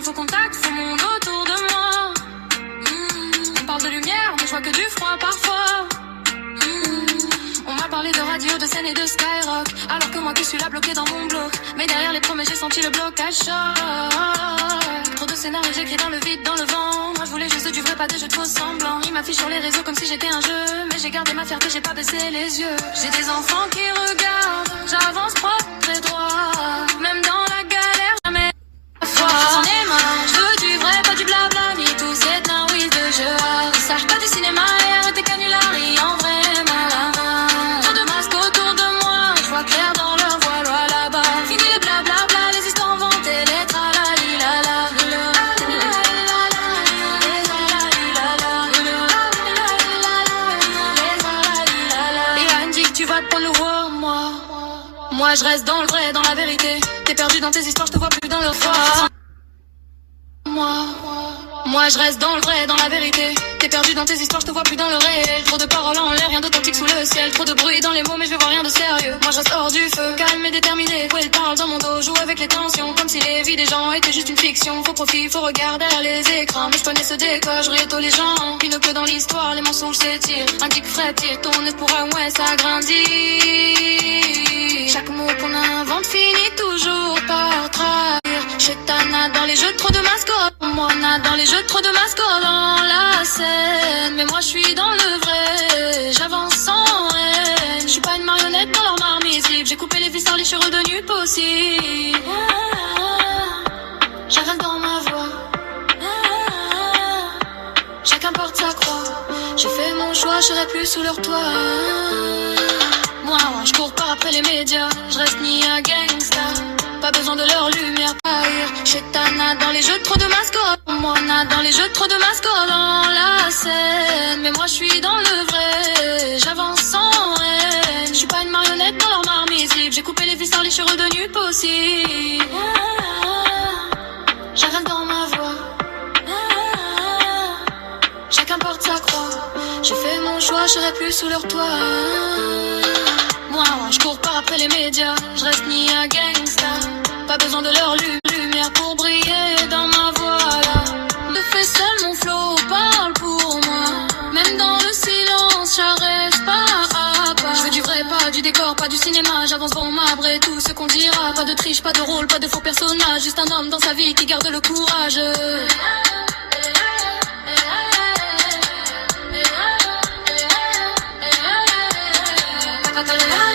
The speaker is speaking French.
sans faux contact, faux monde autour de moi. On parle de lumière, mais je vois que du froid parfois. On m'a parlé de radio, de scène et de Skyrock, alors que moi qui suis là bloqué dans mon bloc. Mais derrière les promesses j'ai senti le blocage choc. Trop de scénarios j'écris dans le vide, dans le vent. Moi je voulais juste du vrai, pas des jeux de faux semblants. Ils m'affichent sur les réseaux comme si j'étais un jeu, mais j'ai gardé ma fierté, j'ai pas baissé les yeux. J'ai des enfants qui regardent, j'avance propre et droit. Même dans la galère, jamais la foi. J'en ai marre, je veux du vrai, pas du blabla, ni tout cette naouise de jeu. Ils savent pas du cinéma et arrêtez canulari en vrai. Trop de masques autour de moi, je vois clair dans leur voile là-bas. Fini les blablabla, les histoires inventées, les tralali la la. Et Anne dit que tu vas te prendre le roi, moi je reste dans le vrai, dans la vérité. T'es perdu dans tes histoires, je te vois plus dans leur foi. Moi je reste dans le vrai, dans la vérité. T'es perdu dans tes histoires, je te vois plus dans le réel. Trop de paroles en l'air, rien d'authentique sous le ciel. Trop de bruit dans les mots, mais je vais voir rien de sérieux. Moi je reste hors du feu, calme et déterminé. Où elle parle dans mon dos, joue avec les tensions. Comme si les vies des gens étaient juste une fiction. Faux profit, faut regarder derrière les écrans. Mais je connais ce décor, je rétaux les gens. Une que dans l'histoire, les mensonges s'étirent. Indique frais, tire ton espoir, ouais ça grandit. Chaque mot qu'on invente finit toujours par trahir. Chez Tana dans les jeux, trop de mascottes. Moi on a dans les jeux, trop de mascottes dans la scène. Mais moi je suis dans le vrai, j'avance sans haine. Je suis pas une marionnette dans leur marmise libre. J'ai coupé les vis les cheveux de nu possible. J'avale dans ma voix. Chacun porte sa croix. J'ai fait mon choix, je serai plus sous leur toit. Moi, je cours pas après les médias, je reste ni un gangsta. Pas besoin de leur lumière pour rire. Chez Tana dans les jeux, trop de mascottes. Moi, on a dans les jeux, trop de mascottes dans la scène. Mais moi, je suis dans le vrai, j'avance sans haine. Je suis pas une marionnette dans leur marmise libre. J'ai coupé les vis les cheveux de nu possible. J'avale dans ma voix. Chacun porte sa croix. J'ai fait mon choix, je serai plus sous leur toit. Moi, je cours pas après les médias, je reste ni un gangsta. Pas besoin de leur lumière pour briller dans ma voix là. De fait seul mon flow parle pour moi. Même dans le silence, j'arrête pas à pas. Je veux du vrai, pas du décor, pas du cinéma. J'avance bon marbre et tout ce qu'on dira. Pas de triche, pas de rôle, pas de faux personnage. Juste un homme dans sa vie qui garde le courage. La